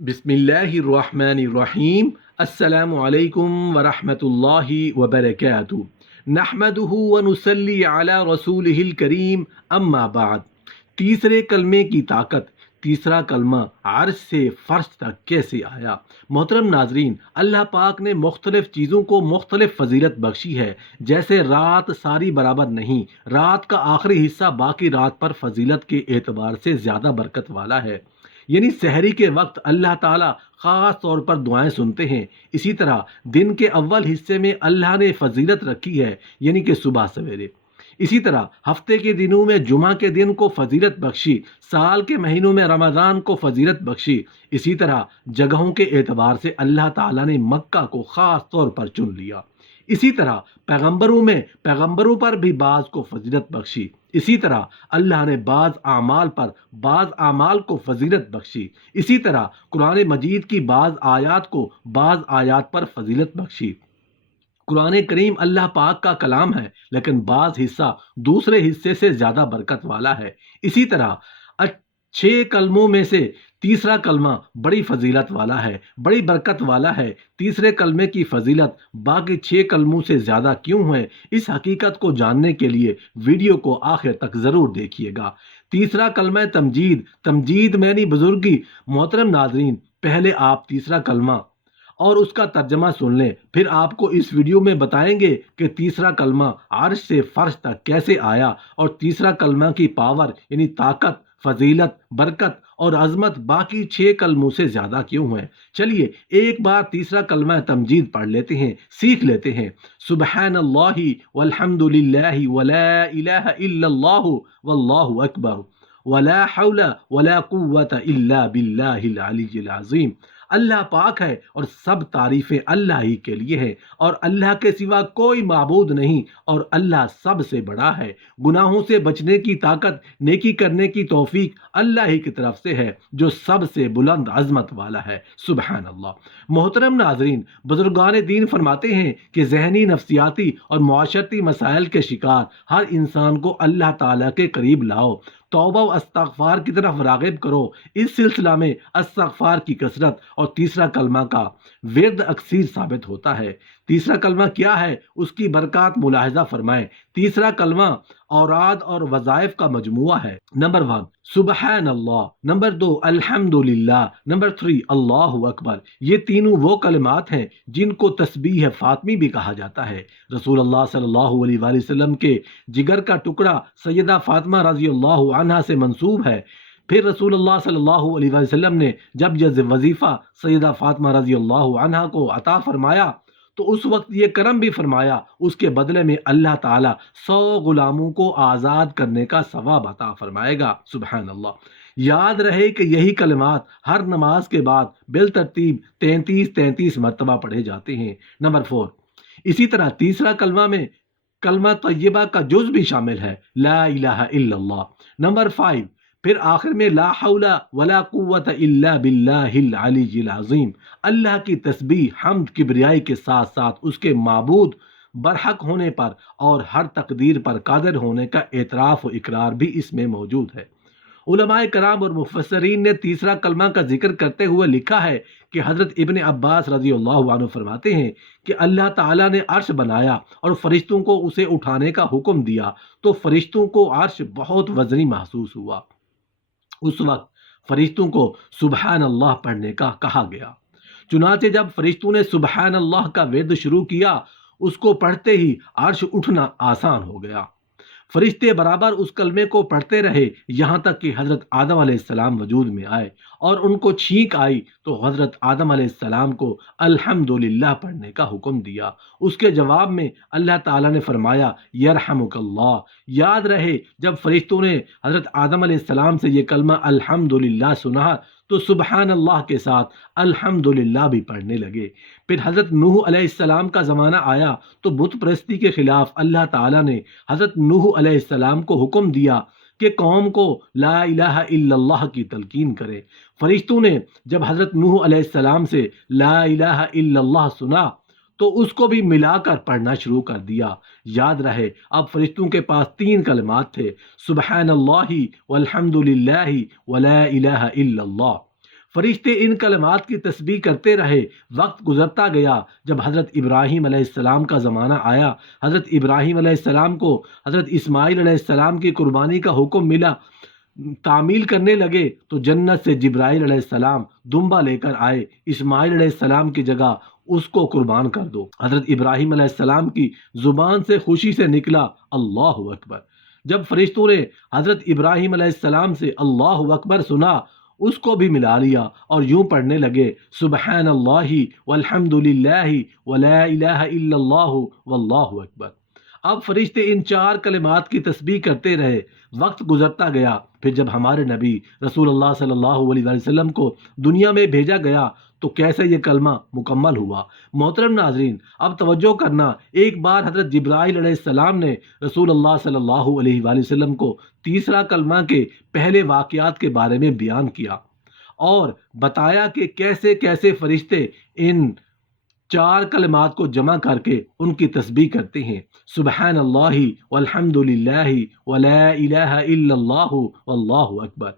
बिस्मिल्लाहिर्रहमानिर्रहीम। अस्सलामु अलैकुम वरहमतुल्लाहि वबरकातुहू। नहमदुहु व नुसल्ली अला रसूलिहिल करीम, अम्मा बाद। तीसरे कलमे की ताकत। तीसरा कलमा अर्श से फर्श तक कैसे आया। मोहतरम नाजरीन, अल्लाह पाक ने मुख्तलिफ चीज़ों को मुख्तलिफ फजीलत बख्शी है। जैसे रात सारी बराबर नहीं, रात का आखिरी हिस्सा बाकी रात पर फजीलत के एतबार से ज़्यादा बरकत वाला है। यानी सहरी के वक्त अल्लाह ताला ख़ास तौर पर दुआएं सुनते हैं। इसी तरह दिन के अव्वल हिस्से में अल्लाह ने फजीलत रखी है, यानी कि सुबह सवेरे। इसी तरह हफ्ते के दिनों में जुमा के दिन को फजीलत बख्शी, साल के महीनों में रमज़ान को फजीलत बख्शी। इसी तरह जगहों के एतबार से अल्लाह ताला ने मक्का को ख़ास तौर पर चुन लिया। इसी तरह पैगंबरों पर भी बाज को फजीलत बख्शी। इसी तरह अल्लाह ने बाज आमाल को फजीलत बख्शी। इसी तरह कुरान मजीद की बाज आयात पर फजीलत बख्शी। कुरान करीम अल्लाह पाक का कलाम है, लेकिन बाज हिस्सा दूसरे हिस्से से ज़्यादा बरकत वाला है। इसी तरह छः कलमों में से तीसरा कलमा बड़ी फजीलत वाला है, बड़ी बरकत वाला है। तीसरे कलमे की फजीलत बाकी छः कलमों से ज़्यादा क्यों है, इस हकीकत को जानने के लिए वीडियो को आखिर तक ज़रूर देखिएगा। तीसरा कलमा तमजीद। तमजीद मैनी बुजुर्गी। मोहतरम नाजरीन, पहले आप तीसरा कलमा और उसका तर्जमा सुन लें, फिर आपको इस वीडियो में बताएंगे कि तीसरा कलमा अर्श से फर्श तक कैसे आया और तीसरा कलमा की पावर यानी ताकत, फजीलत, बरकत और अजमत बाकी छः कलमों से ज़्यादा क्यों है। चलिए एक बार तीसरा कलमा तमजीद पढ़ लेते हैं, सीख लेते हैं। सुबहानल्लाहि वल्हम्दुलिल्लाहि वला इलाहा इल्लल्लाहु वल्लाहु अकबर वला हौला वला कुव्वता इल्ला बिल्लाहिल अलिय्यिल अज़ीम। अल्लाह पाक है और सब तारीफ़ें अल्लाह ही के लिए है और अल्लाह के सिवा कोई माबूद नहीं और अल्लाह सबसे बड़ा है। गुनाहों से बचने की ताकत, नेकी करने की तौफीक अल्लाह ही की तरफ से है जो सबसे बुलंद अजमत वाला है। सुबहान अल्लाह। मोहतरम नाजरीन, बुजुर्गान दीन फरमाते हैं कि जहनी, नफ्सियाती और मुआशरती मसाइल के शिकार हर इंसान को अल्लाह ताला के करीब लाओ, तौबा व इस्तग़फ़ार की तरफ राग़िब करो। इस सिलसिला में इस्तग़फ़ार की कसरत और तीसरा कलमा का विर्द अक्सीर साबित होता है। तीसरा कलमा क्या है, उसकी बरक़ात मुलाहिज़ा फरमाएं। तीसरा कलमा औराद और वज़ाइफ का मजमुआ है। नंबर 1 सुबहान अल्लाह, नंबर 2 अल्हम्दुलिल्लाह, नंबर 3 अल्लाहु अकबर। ये तीनों वो कलिमात हैं जिनको तस्बीह फ़ातिमी भी कहा जाता है। रसूलुल्लाह सल्लल्लाहु अलैहि वसल्लम के जिगर का टुकड़ा सैयदा फ़ातिमा रज़ियल्लाहु अन्हा से मंसूब है। फिर रसूलुल्लाह सल्लल्लाहु अलैहि वसल्लम ने जब यह वजीफ़ा सैयदा फ़ातिमा रज़ियल्लाहु अन्हा को अता फरमाया तो उस वक्त ये करम भी फरमाया, उसके बदले में अल्लाह ताला 100 गुलामों को आज़ाद करने का सवाब अता फरमाएगा। सुबहान अल्लाह। याद रहे कि यही कलिमात हर नमाज के बाद बिलतरतीब 33-33 मरतबा पढ़े जाते हैं। नंबर 4 इसी तरह तीसरा कलमा में कलमा तय्यबा का जुज भी शामिल है, ला इलाहा इल्लल्लाह। नंबर 5 फिर आखिर में ला हौला वला कुव्वता इल्ला बिल्लाहिल अलिय्यिल अज़ीम। अल्लाह की तस्बीह, हम्द, किबरियाई के साथ साथ उसके माबूद बरहक होने पर और हर तकदीर पर कादिर होने का एतराफ़ व इकरार भी इसमें मौजूद है। उलमाए कराम और मुफस्सरीन ने तीसरा कलमा का जिक्र करते हुए लिखा है कि हज़रत इब्न अब्बास रज़ियल्लाहु अन्हु फरमाते हैं कि अल्लाह ताला ने अर्श बनाया और फरिश्तों को उसे उठाने का हुक्म दिया तो फरिश्तों को अर्श बहुत वज़नी महसूस हुआ। उस वक्त फरिश्तों को सुबहान अल्लाह पढ़ने का कहा गया। चुनाचे जब फरिश्तों ने सुबहान अल्लाह का वेद शुरू किया, उसको पढ़ते ही अर्श उठना आसान हो गया। फरिश्ते बराबर उस कलमे को पढ़ते रहे यहाँ तक कि हज़रत आदम अलैहिस्सलाम वजूद में आए और उनको छींक आई तो हज़रत आदम अलैहिस्सलाम को अल्हम्दुलिल्लाह पढ़ने का हुक्म दिया। उसके जवाब में अल्लाह ताला ने फरमाया यरहमुकल्लाह। याद रहे जब फरिश्तों ने हज़रत आदम अलैहिस्सलाम से ये कलमा अल्हम्दुलिल्लाह सुना तो सुबहान अल्लाह के साथ अल्हम्दुलिल्लाह भी पढ़ने लगे। फिर हज़रत नूह अलैहिस्सलाम का ज़माना आया तो बुत परस्ती के ख़िलाफ़ अल्लाह ताला ने हज़रत नूह अलैहिस्सलाम को हुक्म दिया कि कौम को ला इलाहा इल्लल्लाह की तलकीन करें। फरिश्तों ने जब हज़रत नूह अलैहिस्सलाम से ला इलाहा इल्लल्लाह सुना तो उसको भी मिलाकर पढ़ना शुरू कर दिया। याद रहे अब फरिश्तों के पास 3 कलिमात थे, सुबहानल्लाहि वल्हम्दुलिल्लाहि वला इलाहा इल्लल्लाह। فرشتے ان کلمات کی تسبیح کرتے رہے، وقت گزرتا گیا۔ جب حضرت ابراہیم علیہ السلام کا زمانہ آیا، حضرت ابراہیم علیہ السلام کو حضرت اسماعیل علیہ السلام کی قربانی کا حکم ملا، تعمیل کرنے لگے تو جنت سے جبرائیل علیہ السلام دمبا لے کر آئے، اسماعیل علیہ السلام کی جگہ اس کو قربان کر دو۔ حضرت ابراہیم علیہ السلام کی زبان سے خوشی سے نکلا اللہ اکبر۔ جب فرشتوں نے حضرت ابراہیم علیہ السلام سے اللہ اکبر سنا، اس کو بھی ملا لیا اور یوں پڑھنے لگے سبحان اللہ والحمد للہ ولا الہ الا اللہ واللہ اکبر۔ اب فرشتے ان چار کلمات کی تسبیح کرتے رہے، وقت گزرتا گیا۔ پھر جب ہمارے نبی رسول اللہ صلی اللہ علیہ وسلم کو دنیا میں بھیجا گیا تو کیسے یہ کلمہ مکمل ہوا۔ محترم ناظرین، اب توجہ کرنا، ایک بار حضرت جبرائیل علیہ السلام نے رسول اللہ صلی اللہ علیہ وآلہ وسلم کو تیسرا کلمہ کے پہلے واقعات کے بارے میں بیان کیا اور بتایا کہ کیسے کیسے فرشتے ان چار کلمات کو جمع کر کے ان کی تسبیح کرتے ہیں، سبحان اللہ والحمد للہ ولا الہ الا اللہ واللہ اکبر۔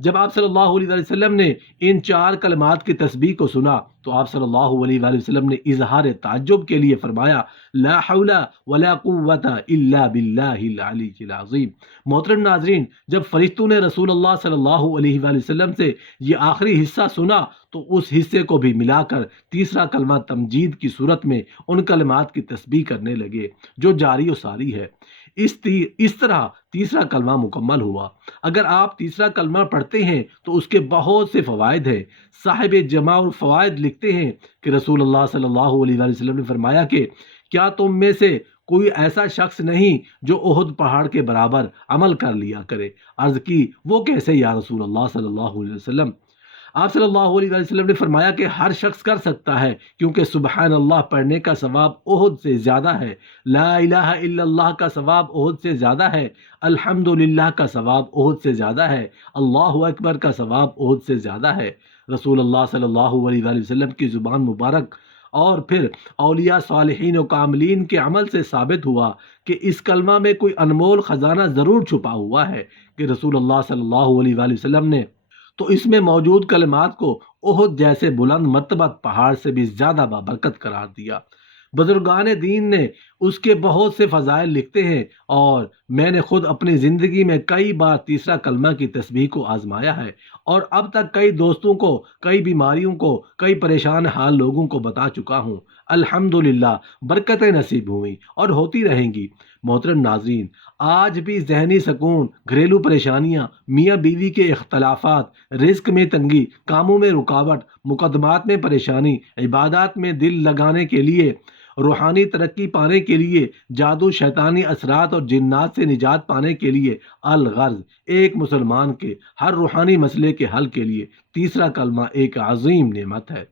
جب آپ صلی اللہ علیہ وسلم نے ان چار کلمات کی تسبیح کو سنا تو آپ صلی اللہ علیہ وسلم نے اظہار تعجب کے لیے فرمایا لا حول ولا قوت الا باللہ العلی العظیم۔ محترم ناظرین، جب فرشتوں نے رسول اللہ صلی اللہ علیہ وسلم سے یہ آخری حصہ سنا تو اس حصے کو بھی ملا کر تیسرا کلمہ تمجید کی صورت میں ان کلمات کی تسبیح کرنے لگے جو جاری و ساری ہے۔ اس طرح تیسرا کلمہ مکمل ہوا۔ اگر آپ تیسرا کلمہ پڑھتے ہیں تو اس کے بہت سے فوائد ہیں۔ صاحب جمع الفوائد لکھتے ہیں کہ رسول اللہ صلی اللہ علیہ وسلم نے فرمایا کہ کیا تم میں سے کوئی ایسا شخص نہیں جو احد پہاڑ کے برابر عمل کر لیا کرے؟ عرض کی وہ کیسے یا رسول اللہ صلی اللہ علیہ وسلم؟ آپ صلی اللہ علیہ وسلم نے فرمایا کہ ہر شخص کر سکتا ہے، کیونکہ سبحان اللہ پڑھنے کا ثواب احد سے زیادہ ہے، لا الہ الا اللہ کا ثواب احد سے زیادہ ہے، الحمد للہ کا ثواب احد سے زیادہ ہے، اللہ اکبر کا ثواب احد سے زیادہ ہے۔ رسول اللہ صلی اللہ علیہ وسلم کی زبان مبارک اور پھر اولیاء صالحین و کاملین کے عمل سے ثابت ہوا کہ اس کلمہ میں کوئی انمول خزانہ ضرور چھپا ہوا ہے کہ رسول اللہ صلی اللہ علیہ وسلم نے تو اس میں موجود کلمات کو احد جیسے بلند مرتبہ پہاڑ سے بھی زیادہ بابرکت قرار دیا۔ بزرگان دین نے اس کے بہت سے فضائل لکھتے ہیں اور میں نے خود اپنی زندگی میں کئی بار تیسرا کلمہ کی تسبیح کو آزمایا ہے اور اب تک کئی دوستوں کو، کئی بیماریوں کو، کئی پریشان حال لوگوں کو بتا چکا ہوں۔ الحمدللہ برکتیں نصیب ہوئیں اور ہوتی رہیں گی۔ محترم ناظرین، آج بھی ذہنی سکون، گھریلو پریشانیاں، میاں بیوی کے اختلافات، رزق میں تنگی، کاموں میں رکاوٹ، مقدمات میں پریشانی، عبادات میں دل لگانے کے لیے، روحانی ترقی پانے کے لیے، جادو شیطانی اثرات اور جنات سے نجات پانے کے لیے، الغرض ایک مسلمان کے ہر روحانی مسئلے کے حل کے لیے تیسرا کلمہ ایک عظیم نعمت ہے۔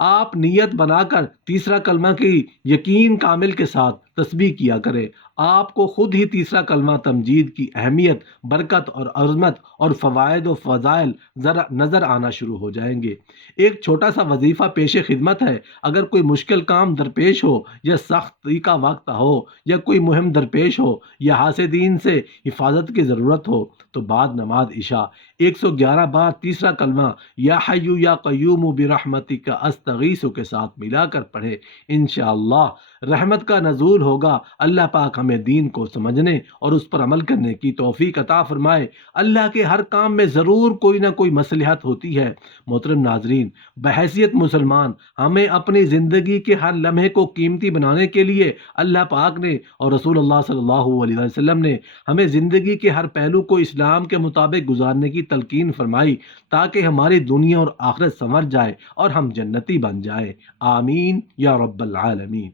آپ نیت بنا کر تیسرا کلمہ کی یقین کامل کے ساتھ تسبیح کیا کریں، آپ کو خود ہی تیسرا کلمہ تمجید کی اہمیت، برکت اور عظمت اور فوائد و فضائل ذرا نظر آنا شروع ہو جائیں گے۔ ایک چھوٹا سا وظیفہ پیش خدمت ہے، اگر کوئی مشکل کام درپیش ہو یا سختی کا وقت ہو یا کوئی مہم درپیش ہو یا حاسدین سے حفاظت کی ضرورت ہو تو بعد نماز عشاء 111 بار تیسرا کلمہ یا حی یا قیوم برحمتک استغیث کے ساتھ ملا کر پڑھے، انشاءاللہ رحمت کا نزول ہوگا۔ اللہ پاک ہمیں دین کو سمجھنے اور اس پر عمل کرنے کی توفیق عطا فرمائے۔ اللہ کے ہر کام میں ضرور کوئی نہ کوئی مصلحت ہوتی ہے۔ محترم ناظرین، بحیثیت مسلمان ہمیں اپنی زندگی کے ہر لمحے کو قیمتی بنانے کے لیے اللہ پاک نے اور رسول اللہ صلی اللہ علیہ وسلم نے ہمیں زندگی کے ہر پہلو کو اسلام کے مطابق گزارنے کی تلقین فرمائی تاکہ ہماری دنیا اور آخرت سنور جائے اور ہم جنتی بن جائیں۔ آمین یا رب العالمین۔